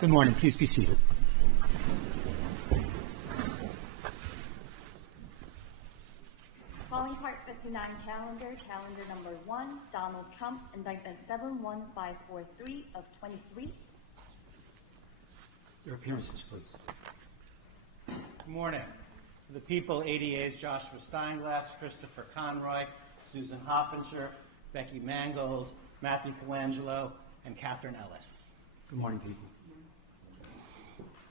Good morning. Please be seated. Calling Part 59 calendar number 1, Donald Trump, indictment 71543 of 23. Your appearances, please. Good morning. For the people, ADA's Joshua Steinglass, Christopher Conroy, Susan Hoffinger, Becky Mangold, Matthew Colangelo, and Catherine Ellis. Good morning, people.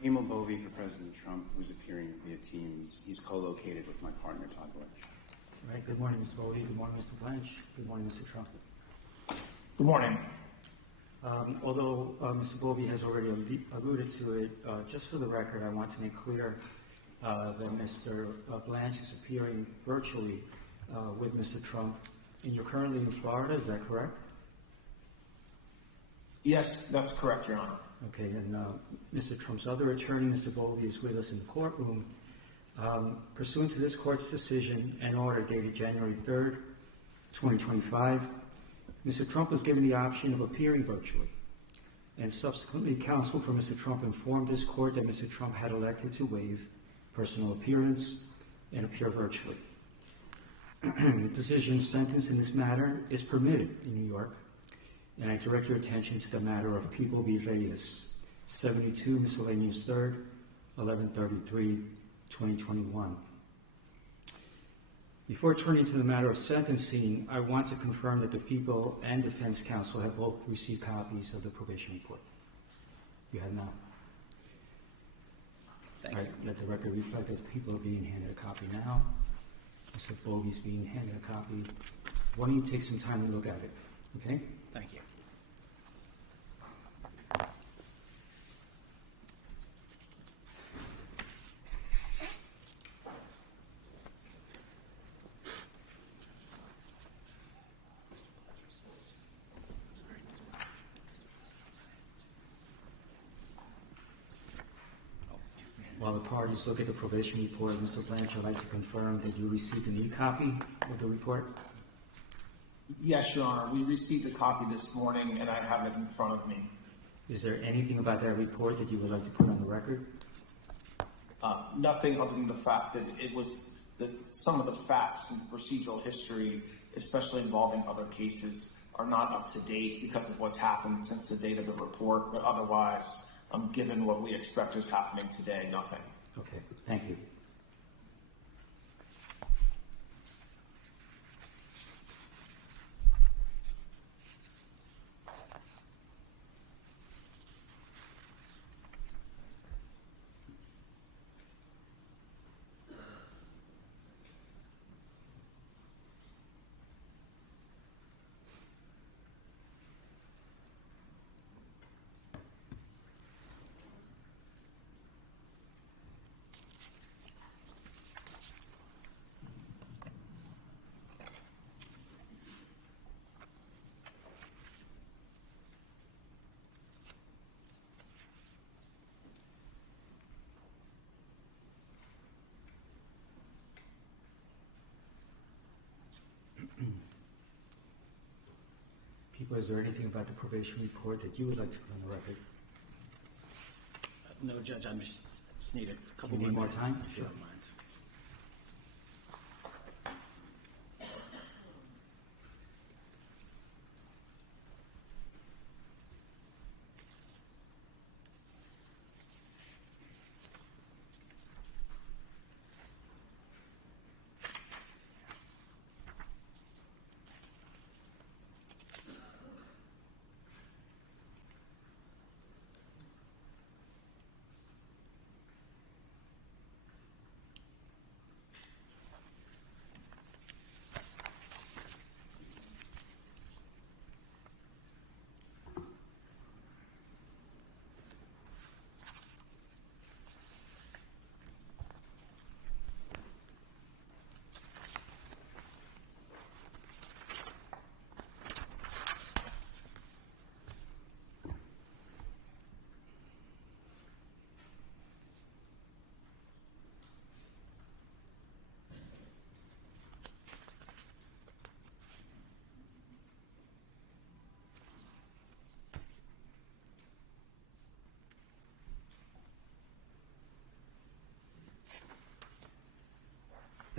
Emil Bovey for President Trump, who's appearing via Teams. He's co-located with my partner, Todd Bush. All right. Good morning, Ms. Bovey. Good morning, Mr. Blanche. Good morning, Mr. Trump. Good morning. Although Mr. Bovey has already alluded to it, just for the record, I want to make clear that Mr. Blanche is appearing virtually with Mr. Trump, and you're currently in Florida. Is that correct? Yes, that's correct, Your Honor. Okay, and Mr. Trump's other attorney, Mr. Bovey, is with us in the courtroom. Pursuant to this court's decision and order dated January 3rd, 2025, Mr. Trump was given the option of appearing virtually, and subsequently counsel for Mr. Trump informed this court that Mr. Trump had elected to waive personal appearance and appear virtually. The position of sentence in this matter is permitted in New York, and I direct your attention to the matter of People v. Reyes, 72 Miscellaneous 3rd, 1133, 2021. Before turning to the matter of sentencing, I want to confirm that the people and defense counsel have both received copies of the probation report. You have not? Thank you. Let the record reflect that the people are being handed a copy now. Mr. Bovey's being handed a copy. Why don't you take some time to look at it, okay? Thank you. While the parties look at the probation report, Mr. Blanche, I'd like to confirm that you received an e-copy of the report? Yes, Your Honor. We received a copy this morning, and I have it in front of me. Is there anything about that report that you would like to put on the record? Nothing other than the fact that it was that some of the facts and procedural history, especially involving other cases, are not up to date because of what's happened since the date of the report, but otherwise, given what we expect is happening today, nothing. Okay, thank you. People, is there anything about the probation report that you would like to put on the record? No, Judge, I just need a couple more time. If you don't mind.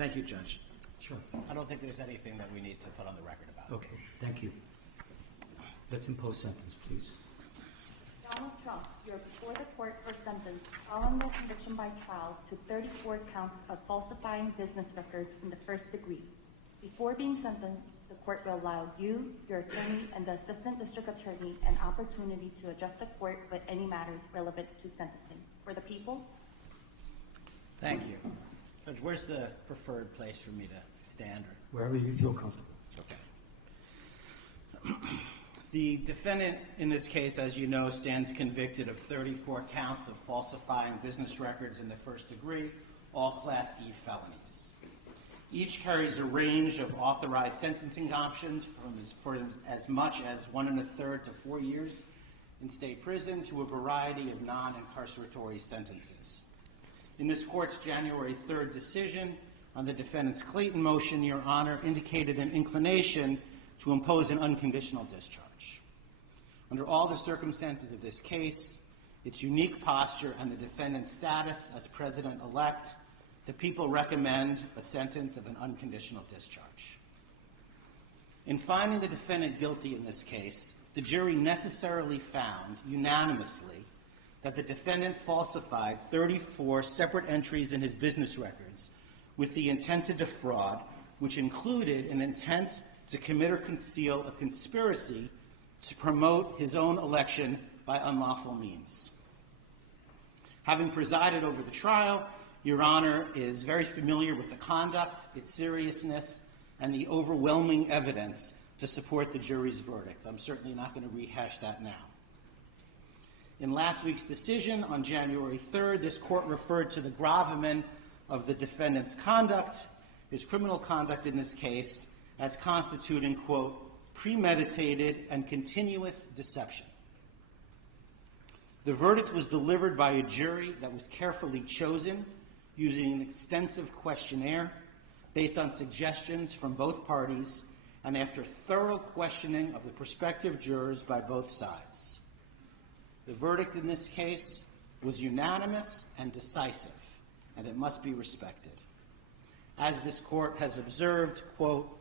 Thank you, Judge. Sure. I don't think there's anything that we need to put on the record about it. Okay, thank you. Let's impose sentence, please. Donald Trump, you're before the court for sentence following your conviction by trial to 34 counts of falsifying business records in the first degree. Before being sentenced, the court will allow you, your attorney, and the assistant district attorney an opportunity to address the court with any matters relevant to sentencing. For the people, Thank you. Judge, where's the preferred place for me to stand? Wherever you feel comfortable. Okay. The defendant in this case, as you know, stands convicted of 34 counts of falsifying business records in the first degree, all Class E felonies. Each carries a range of authorized sentencing options for as much as 1 1/3 to 4 years in state prison to a variety of non-incarceratory sentences. In this court's January 3rd decision on the defendant's Clayton motion, Your Honor indicated an inclination to impose an unconditional discharge. Under all the circumstances of this case, its unique posture and the defendant's status as president-elect, the people recommend a sentence of an unconditional discharge. In finding the defendant guilty in this case, the jury necessarily found unanimously that the defendant falsified 34 separate entries in his business records with the intent to defraud, which included an intent to commit or conceal a conspiracy to promote his own election by unlawful means. Having presided over the trial, Your Honor is very familiar with the conduct, its seriousness, and the overwhelming evidence to support the jury's verdict. I'm certainly not going to rehash that now. In last week's decision on January 3rd, this court referred to the gravamen of the defendant's conduct, his criminal conduct in this case, as constituting, quote, premeditated and continuous deception. The verdict was delivered by a jury that was carefully chosen using an extensive questionnaire based on suggestions from both parties and after thorough questioning of the prospective jurors by both sides. The verdict in this case was unanimous and decisive, and it must be respected. As this court has observed, quote,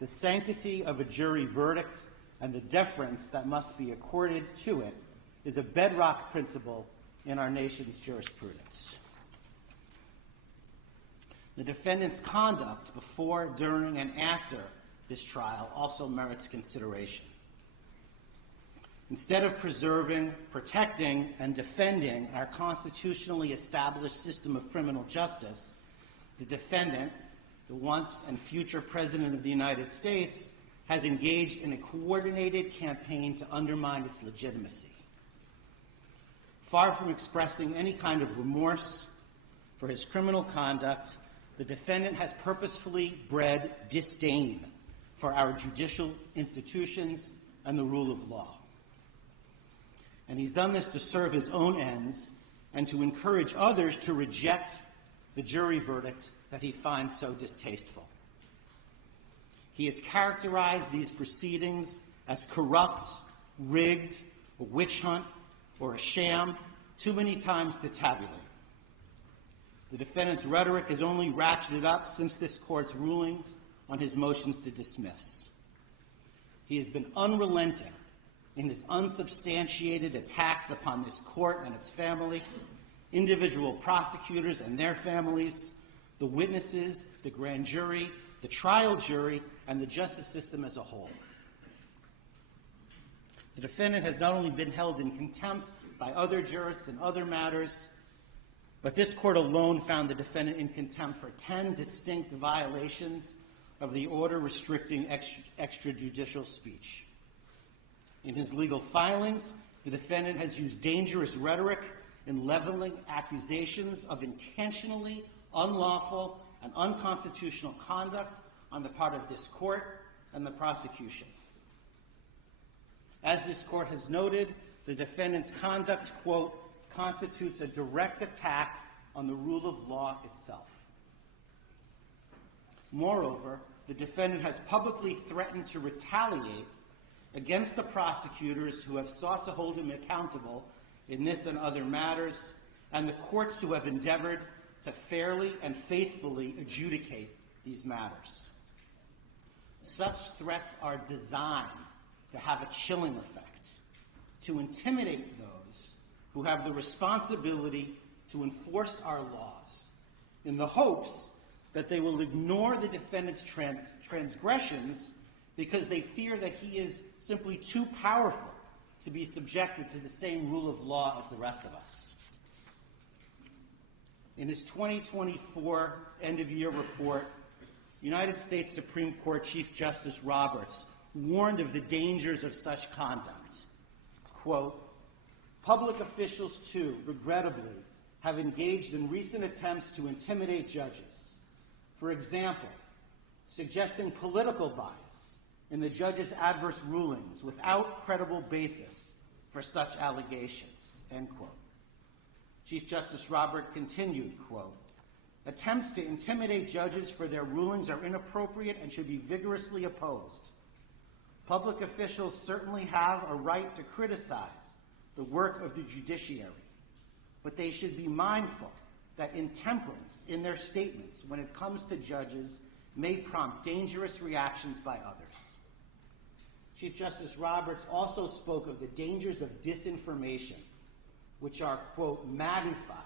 the sanctity of a jury verdict and the deference that must be accorded to it is a bedrock principle in our nation's jurisprudence. The defendant's conduct before, during, and after this trial also merits consideration. Instead of preserving, protecting, and defending our constitutionally established system of criminal justice, the defendant, the once and future President of the United States, has engaged in a coordinated campaign to undermine its legitimacy. Far from expressing any kind of remorse for his criminal conduct, the defendant has purposefully bred disdain for our judicial institutions and the rule of law. And he's done this to serve his own ends and to encourage others to reject the jury verdict that he finds so distasteful. He has characterized these proceedings as corrupt, rigged, a witch hunt, or a sham too many times to tabulate. The defendant's rhetoric has only ratcheted up since this court's rulings on his motions to dismiss. He has been unrelenting in his unsubstantiated attacks upon this court and its family, individual prosecutors and their families, the witnesses, the grand jury, the trial jury, and the justice system as a whole. The defendant has not only been held in contempt by other jurists in other matters, but this court alone found the defendant in contempt for 10 distinct violations of the order restricting extrajudicial speech. In his legal filings, the defendant has used dangerous rhetoric in leveling accusations of intentionally unlawful and unconstitutional conduct on the part of this court and the prosecution. As this court has noted, the defendant's conduct, quote, constitutes a direct attack on the rule of law itself. Moreover, the defendant has publicly threatened to retaliate against the prosecutors who have sought to hold him accountable in this and other matters, and the courts who have endeavored to fairly and faithfully adjudicate these matters. Such threats are designed to have a chilling effect, to intimidate those who have the responsibility to enforce our laws, in the hopes that they will ignore the defendant's transgressions because they fear that he is simply too powerful to be subjected to the same rule of law as the rest of us. In his 2024 end-of-year report, United States Supreme Court Chief Justice Roberts warned of the dangers of such conduct. Quote, "Public officials, too, regrettably, have engaged in recent attempts to intimidate judges. For example, suggesting political bias in the judge's adverse rulings without credible basis for such allegations," end quote. Chief Justice Roberts continued, quote, "Attempts to intimidate judges for their rulings are inappropriate and should be vigorously opposed. Public officials certainly have a right to criticize the work of the judiciary, but they should be mindful that intemperance in their statements when it comes to judges may prompt dangerous reactions by others." Chief Justice Roberts also spoke of the dangers of disinformation, which are, quote, "magnified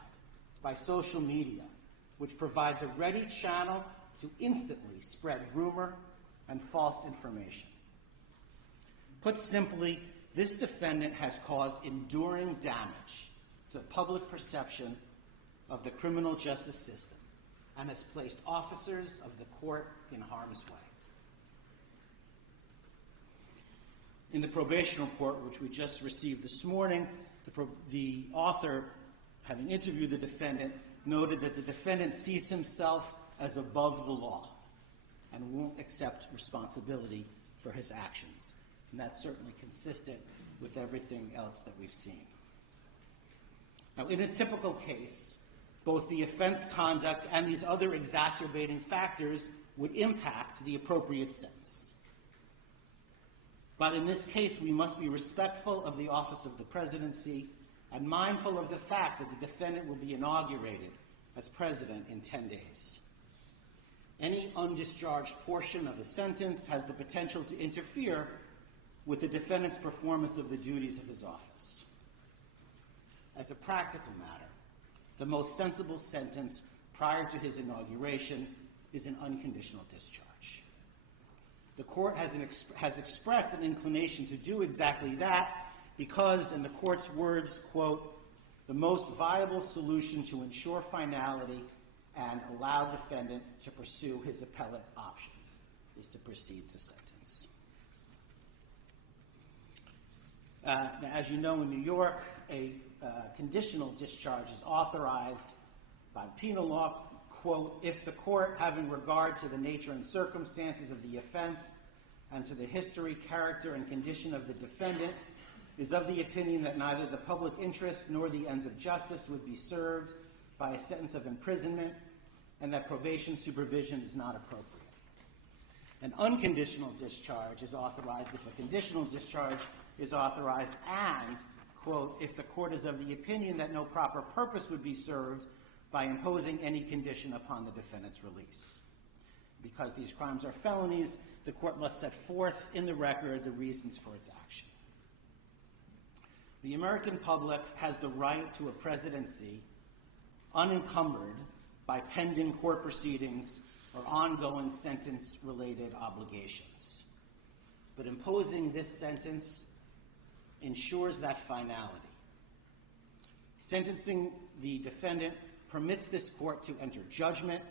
by social media, which provides a ready channel to instantly spread rumor and false information." Put simply, this defendant has caused enduring damage to public perception of the criminal justice system and has placed officers of the court in harm's way. In the probation report, which we just received this morning, the author, having interviewed the defendant, noted that the defendant sees himself as above the law and won't accept responsibility for his actions. And that's certainly consistent with everything else that we've seen. Now, in a typical case, both the offense conduct and these other exacerbating factors would impact the appropriate sentence. But in this case, we must be respectful of the office of the presidency and mindful of the fact that the defendant will be inaugurated as president in 10 days. Any undischarged portion of a sentence has the potential to interfere with the defendant's performance of the duties of his office. As a practical matter, the most sensible sentence prior to his inauguration is an unconditional discharge. The court has expressed an inclination to do exactly that because, in the court's words, quote, "the most viable solution to ensure finality and allow defendant to pursue his appellate options is to proceed to sentence." Now, as you know, in New York, a conditional discharge is authorized by penal law, quote, "if the court, having regard to the nature and circumstances of the offense and to the history, character, and condition of the defendant, is of the opinion that neither the public interest nor the ends of justice would be served by a sentence of imprisonment and that probation supervision is not appropriate." An unconditional discharge is authorized if a conditional discharge is authorized and, quote, "if the court is of the opinion that no proper purpose would be served by imposing any condition upon the defendant's release." Because these crimes are felonies, the court must set forth in the record the reasons for its action. The American public has the right to a presidency unencumbered by pending court proceedings or ongoing sentence-related obligations. But imposing this sentence ensures that finality. Sentencing the defendant permits this court to enter judgment,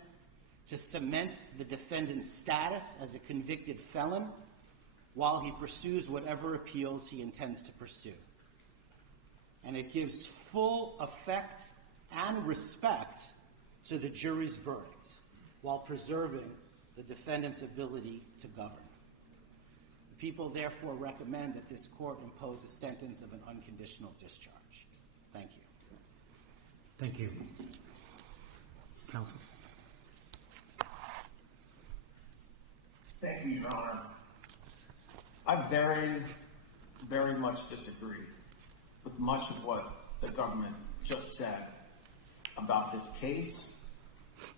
to cement the defendant's status as a convicted felon while he pursues whatever appeals he intends to pursue. And it gives full effect and respect to the jury's verdict while preserving the defendant's ability to govern. The people therefore recommend that this court impose a sentence of an unconditional discharge. Thank you. Thank you. Counsel. Thank you, Your Honor. I very, very much disagree with much of what the government just said about this case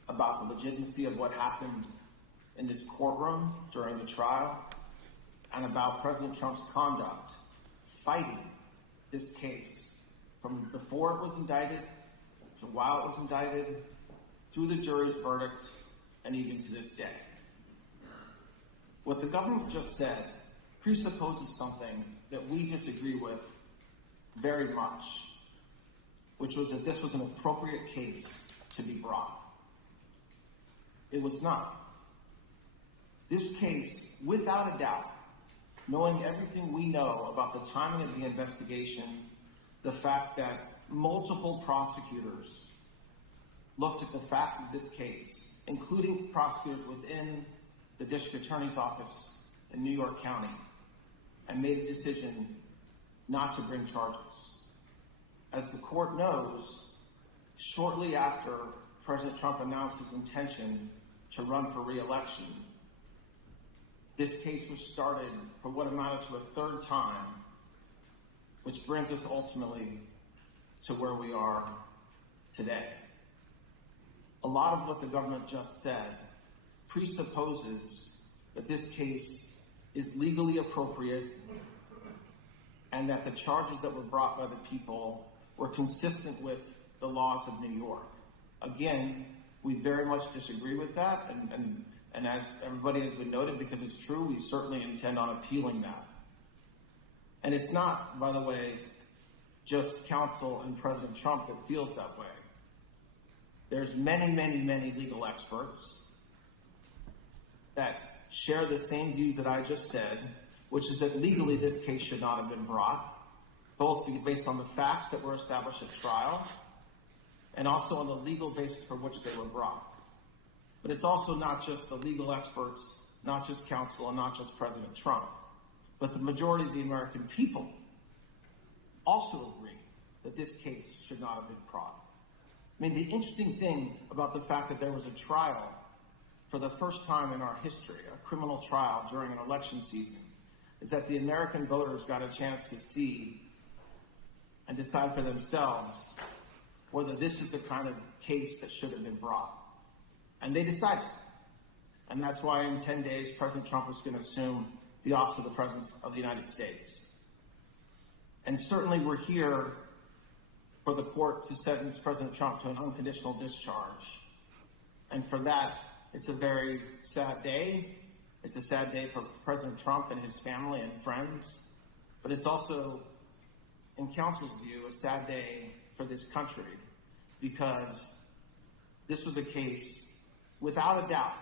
about the legitimacy of what happened in this courtroom during the trial and about President Trump's conduct fighting this case from before it was indicted to while it was indicted, through the jury's verdict, and even to this day. What the government just said presupposes something that we disagree with very much, which was that this was an appropriate case to be brought. It was not. This case, without a doubt, knowing everything we know about the timing of the investigation, the fact that multiple prosecutors looked at the fact of this case, including prosecutors within the district attorney's office in New York County, and made a decision not to bring charges. As the court knows, shortly after President Trump announced his intention to run for re-election, this case was started for what amounted to a third time, which brings us ultimately to where we are today. A lot of what the government just said presupposes that this case is legally appropriate and that the charges that were brought by the people were consistent with the laws of New York. Again, we very much disagree with that, and as everybody has been noted, because it's true, we certainly intend on appealing that. And it's not, by the way, just counsel and President Trump that feels that way. There's many, many, many legal experts that share the same views that I just said, which is that legally this case should not have been brought, both based on the facts that were established at trial and also on the legal basis for which they were brought. But it's also not just the legal experts, not just counsel, and not just President Trump, but the majority of the American people also agree that this case should not have been brought. I mean, the interesting thing about the fact that there was a trial for the first time in our history, a criminal trial during an election season, is that the American voters got a chance to see and decide for themselves whether this is the kind of case that should have been brought. And they decided. And that's why in 10 days, President Trump was going to assume the office of the President of the United States. And certainly we're here for the court to sentence President Trump to an unconditional discharge. And for that, it's a very sad day. It's a sad day for President Trump and his family and friends. But it's also, in counsel's view, a sad day for this country, because this was a case, without a doubt,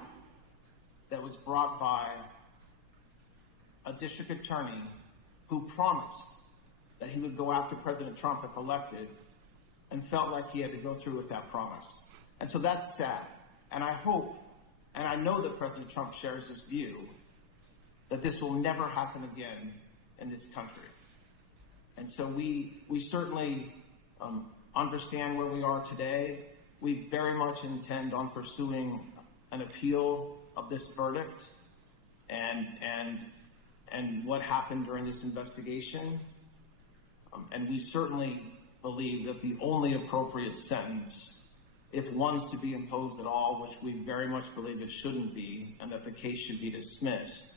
that was brought by a district attorney who promised that he would go after President Trump if elected and felt like he had to go through with that promise. And so that's sad. And I hope, and I know that President Trump shares this view, that this will never happen again in this country. And so we certainly understand where we are today. We very much intend on pursuing an appeal of this verdict and what happened during this investigation. And we certainly believe that the only appropriate sentence, if one's to be imposed at all, which we very much believe it shouldn't be, and that the case should be dismissed,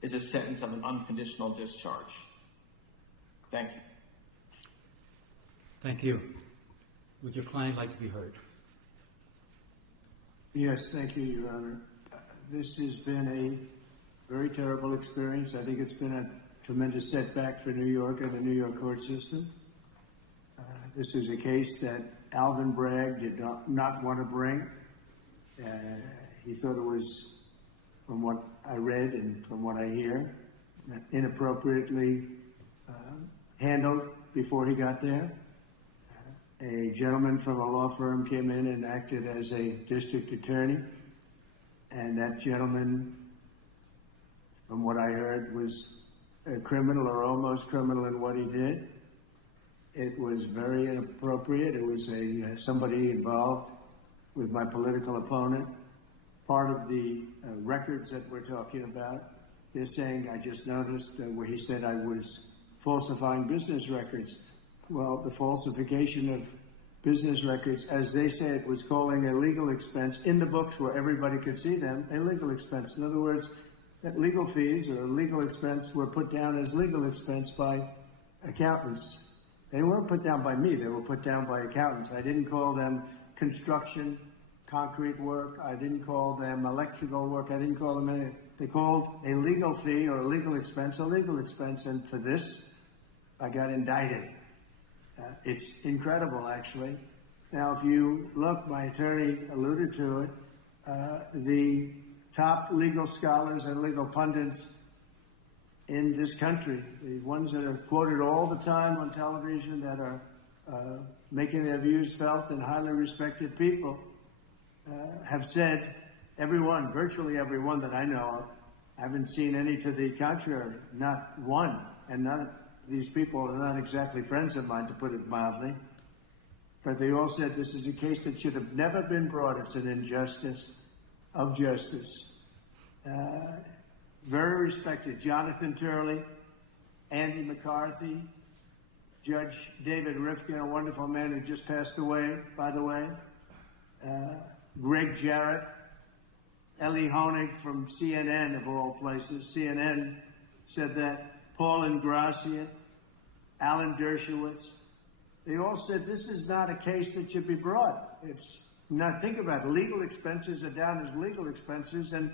is a sentence of an unconditional discharge. Thank you. Thank you. Would your client like to be heard? Yes, thank you, Your Honor. This has been a very terrible experience. I think it's been a tremendous setback for New York and the New York court system. This is a case that Alvin Bragg did not want to bring. He thought it was, from what I read and from what I hear, inappropriately handled before he got there. A gentleman from a law firm came in and acted as a district attorney, and that gentleman, from what I heard, was a criminal or almost criminal in what he did. It was very inappropriate. It was somebody involved with my political opponent. Part of the records that we're talking about, they're saying, I just noticed where he said I was falsifying business records. Well, the falsification of business records, as they say it, was calling a legal expense in the books where everybody could see them, a legal expense. In other words, that legal fees or legal expense were put down as legal expense by accountants. They weren't put down by me. They were put down by accountants. I didn't call them construction, concrete work. I didn't call them electrical work. I didn't call them anything. They called a legal fee or a legal expense, and for this, I got indicted. It's incredible, actually. Now, if you look, my attorney alluded to it, the top legal scholars and legal pundits in this country, the ones that are quoted all the time on television, that are making their views felt and highly respected people, have said, everyone, virtually everyone that I know of, I haven't seen any to the contrary, not one, and none of these people are not exactly friends of mine, to put it mildly, but they all said this is a case that should have never been brought. It's an injustice of justice. Very respected Jonathan Turley, Andy McCarthy, Judge David Rifkin, a wonderful man who just passed away, by the way, Greg Jarrett, Ellie Honig from CNN, of all places. CNN said that. Paul Ingrassia, Alan Dershowitz, they all said this is not a case that should be brought. It's not, think about it, legal expenses are down as legal expenses, and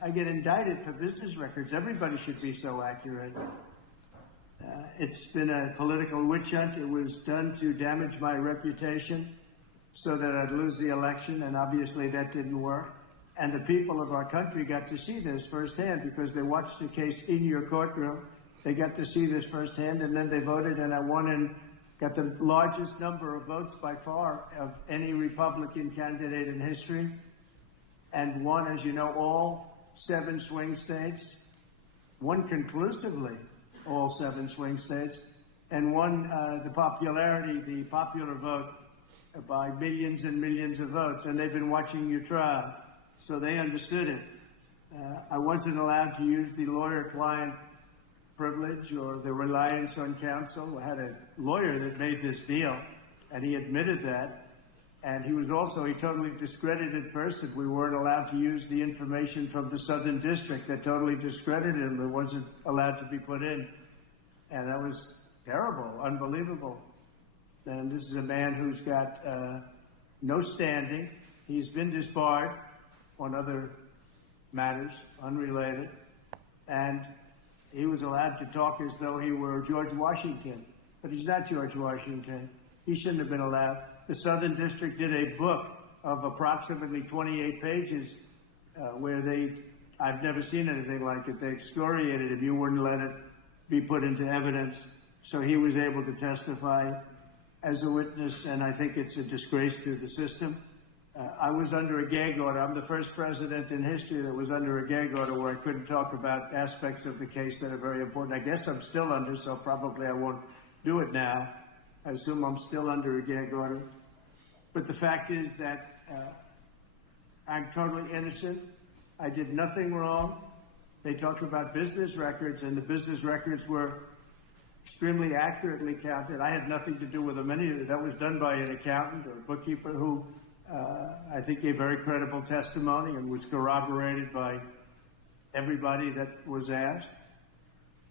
I get indicted for business records. Everybody should be so accurate. It's been a political witch hunt. It was done to damage my reputation so that I'd lose the election, and obviously that didn't work. And the people of our country got to see this firsthand because they watched the case in your courtroom. They got to see this firsthand, and then they voted, and I won and got the largest number of votes by far of any Republican candidate in history, and won, as you know, all 7 swing states, won conclusively all 7 swing states, and won the popular vote by millions and millions of votes, and they've been watching your trial. So they understood it. I wasn't allowed to use the lawyer-client privilege or the reliance on counsel. I had a lawyer that made this deal, and he admitted that. And he was also a totally discredited person. We weren't allowed to use the information from the Southern District that totally discredited him. It wasn't allowed to be put in. And that was terrible, unbelievable. And this is a man who's got no standing. He's been disbarred on other matters, unrelated, and he was allowed to talk as though he were George Washington, but he's not George Washington. He shouldn't have been allowed. The Southern District did a book of approximately 28 pages where I've never seen anything like it. They excoriated him. You wouldn't let it be put into evidence, so he was able to testify as a witness, and I think it's a disgrace to the system. I was under a gag order. I'm the first president in history that was under a gag order where I couldn't talk about aspects of the case that are very important. I guess I'm still under, so probably I won't do it now. I assume I'm still under a gag order. But the fact is that I'm totally innocent. I did nothing wrong. They talked about business records, and the business records were extremely accurately counted. I had nothing to do with them. That was done by an accountant or a bookkeeper who I think gave very credible testimony and was corroborated by everybody that was asked.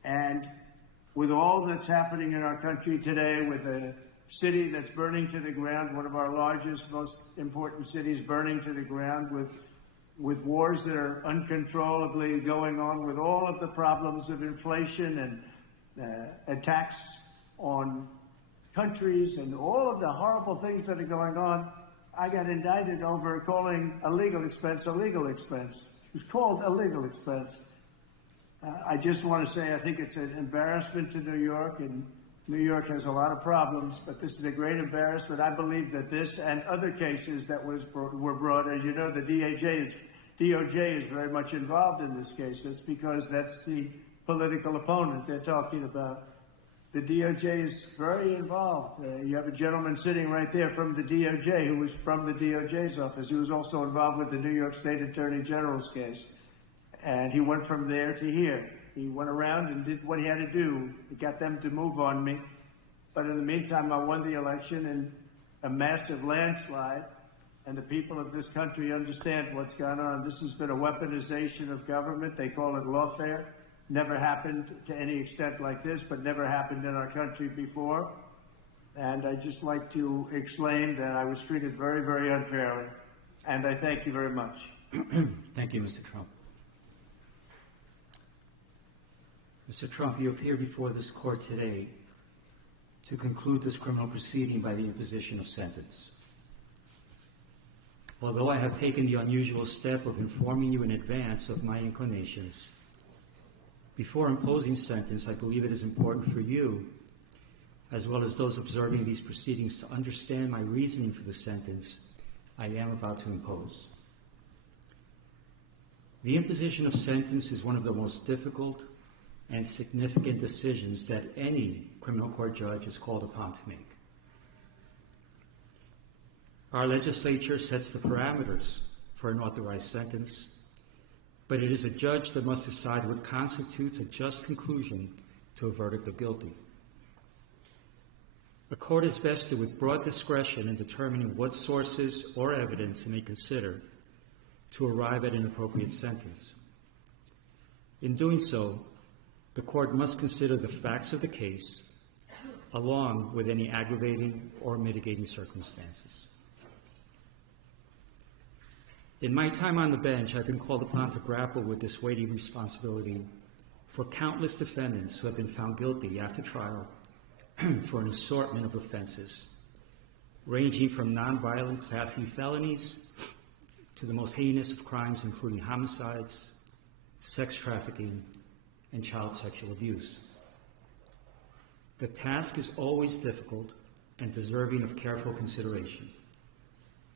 And with all that's happening in our country today, with a city that's burning to the ground, one of our largest, most important cities burning to the ground, with wars that are uncontrollably going on, with all of the problems of inflation and attacks on countries and all of the horrible things that are going on, I got indicted over calling a legal expense a legal expense. It was called a legal expense. I just want to say I think it's an embarrassment to New York, and New York has a lot of problems, but this is a great embarrassment. I believe that this and other cases that were brought, as you know, the DOJ is very much involved in this case. That's because that's the political opponent they're talking about. The DOJ is very involved. You have a gentleman sitting right there from the DOJ who was from the DOJ's office. He was also involved with the New York State Attorney General's case. And he went from there to here. He went around and did what he had to do. He got them to move on me. But in the meantime, I won the election, and a massive landslide, and the people of this country understand what's gone on. This has been a weaponization of government. They call it lawfare. Never happened to any extent like this, but never happened in our country before. And I'd just like to explain that I was treated very, very unfairly. And I thank you very much. Thank you, Mr. Trump. Mr. Trump, you appear before this court today to conclude this criminal proceeding by the imposition of sentence. Although I have taken the unusual step of informing you in advance of my inclinations, before imposing sentence, I believe it is important for you, as well as those observing these proceedings, to understand my reasoning for the sentence I am about to impose. The imposition of sentence is one of the most difficult and significant decisions that any criminal court judge is called upon to make. Our legislature sets the parameters for an authorized sentence, but it is a judge that must decide what constitutes a just conclusion to a verdict of guilty. A court is vested with broad discretion in determining what sources or evidence it may consider to arrive at an appropriate sentence. In doing so, the court must consider the facts of the case along with any aggravating or mitigating circumstances. In my time on the bench, I've been called upon to grapple with this weighty responsibility for countless defendants who have been found guilty after trial for an assortment of offenses, ranging from nonviolent Class E felonies to the most heinous of crimes, including homicides, sex trafficking, and child sexual abuse. The task is always difficult and deserving of careful consideration,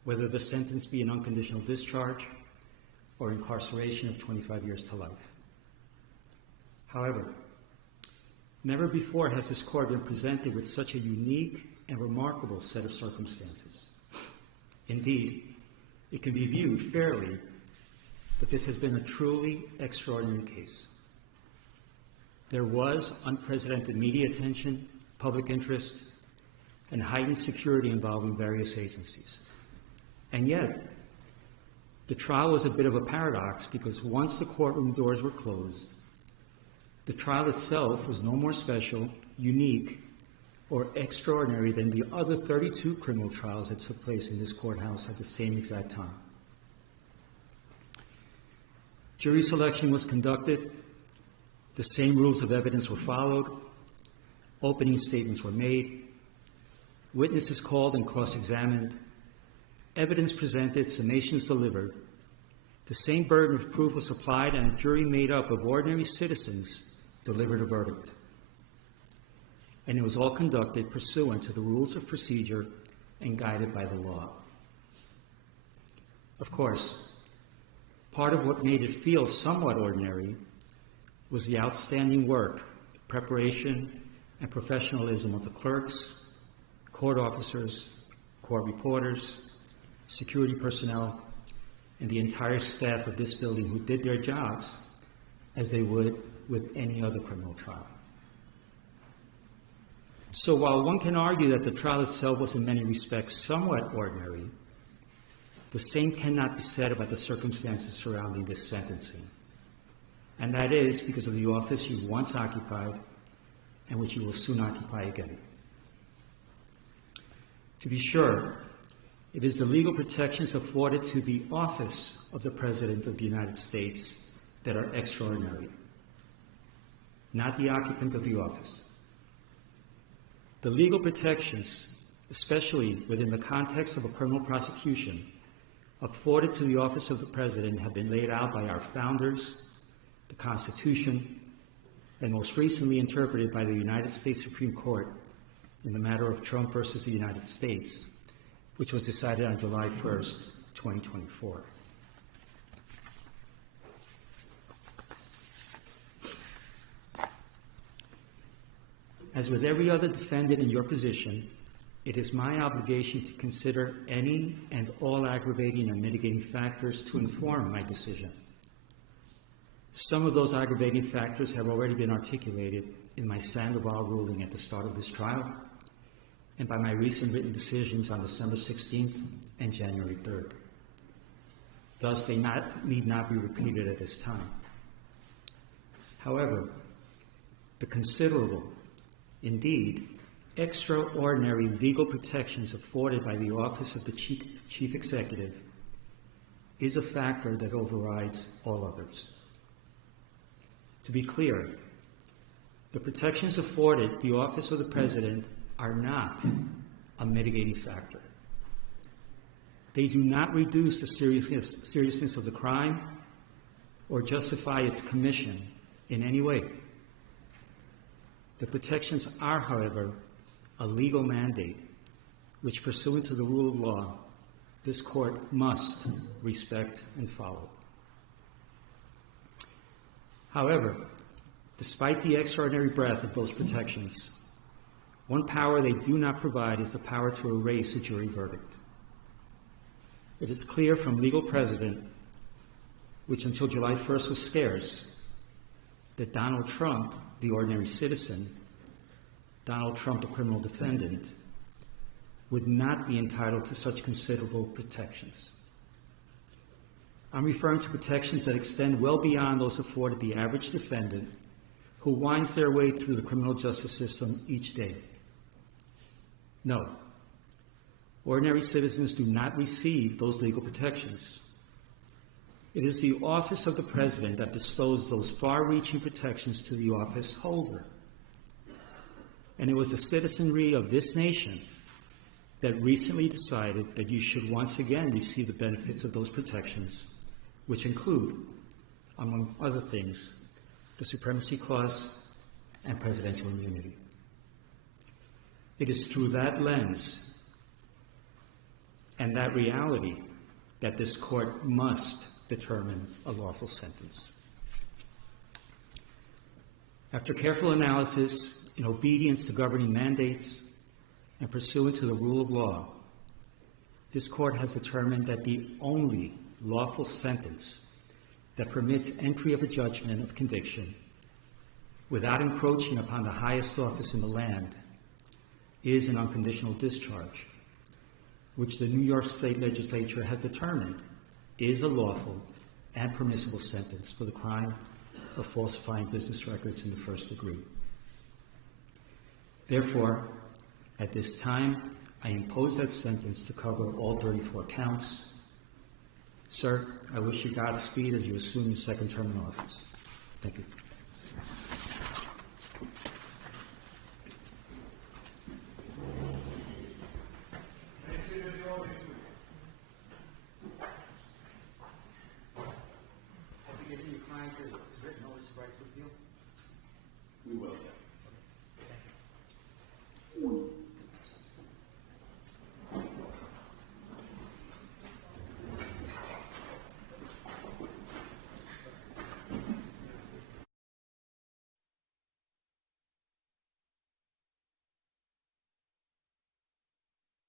whether the sentence be an unconditional discharge or incarceration of 25 years to life. However, never before has this court been presented with such a unique and remarkable set of circumstances. Indeed, it can be viewed fairly that this has been a truly extraordinary case. There was unprecedented media attention, public interest, and heightened security involving various agencies. And yet, the trial was a bit of a paradox because once the courtroom doors were closed, the trial itself was no more special, unique, or extraordinary than the other 32 criminal trials that took place in this courthouse at the same exact time. Jury selection was conducted, the same rules of evidence were followed, opening statements were made, witnesses called and cross-examined, evidence presented, summations delivered, the same burden of proof was applied, and a jury made up of ordinary citizens delivered a verdict. And it was all conducted pursuant to the rules of procedure and guided by the law. Of course, part of what made it feel somewhat ordinary was the outstanding work, preparation, and professionalism of the clerks, court officers, court reporters, security personnel, and the entire staff of this building who did their jobs as they would with any other criminal trial. So while one can argue that the trial itself was in many respects somewhat ordinary, the same cannot be said about the circumstances surrounding this sentencing. And that is because of the office you once occupied and which you will soon occupy again. To be sure, it is the legal protections afforded to the office of the President of the United States that are extraordinary, not the occupant of the office. The legal protections, especially within the context of a criminal prosecution, afforded to the office of the President have been laid out by our founders, the Constitution, and most recently interpreted by the United States Supreme Court in the matter of Trump versus the United States, which was decided on July 1st, 2024. As with every other defendant in your position, it is my obligation to consider any and all aggravating and mitigating factors to inform my decision. Some of those aggravating factors have already been articulated in my Sandoval ruling at the start of this trial, and by my recent written decisions on December 16th and January 3rd. Thus, they need not be repeated at this time. However, the considerable, indeed, extraordinary legal protections afforded by the office of the Chief Executive is a factor that overrides all others. To be clear, the protections afforded the office of the President are not a mitigating factor. They do not reduce the seriousness of the crime or justify its commission in any way. The protections are, however, a legal mandate which, pursuant to the rule of law, this Court must respect and follow. However, despite the extraordinary breadth of those protections, one power they do not provide is the power to erase a jury verdict. It is clear from legal precedent, which until July 1st was scarce, that Donald Trump, the ordinary citizen, Donald Trump, the criminal defendant, would not be entitled to such considerable protections. I'm referring to protections that extend well beyond those afforded the average defendant who winds their way through the criminal justice system each day. No, ordinary citizens do not receive those legal protections. It is the office of the President that bestows those far-reaching protections to the office holder. And it was the citizenry of this nation that recently decided that you should once again receive the benefits of those protections, which include, among other things, the Supremacy Clause and presidential immunity. It is through that lens and that reality that this Court must determine a lawful sentence. After careful analysis, in obedience to governing mandates, and pursuant to the rule of law, this Court has determined that the only lawful sentence that permits entry of a judgment of conviction without encroaching upon the highest office in the land is an unconditional discharge, which the New York State Legislature has determined is a lawful and permissible sentence for the crime of falsifying business records in the first degree. Therefore, at this time, I impose that sentence to cover all 34 counts. Sir, I wish you Godspeed as you assume your second term in office. Thank you. We will.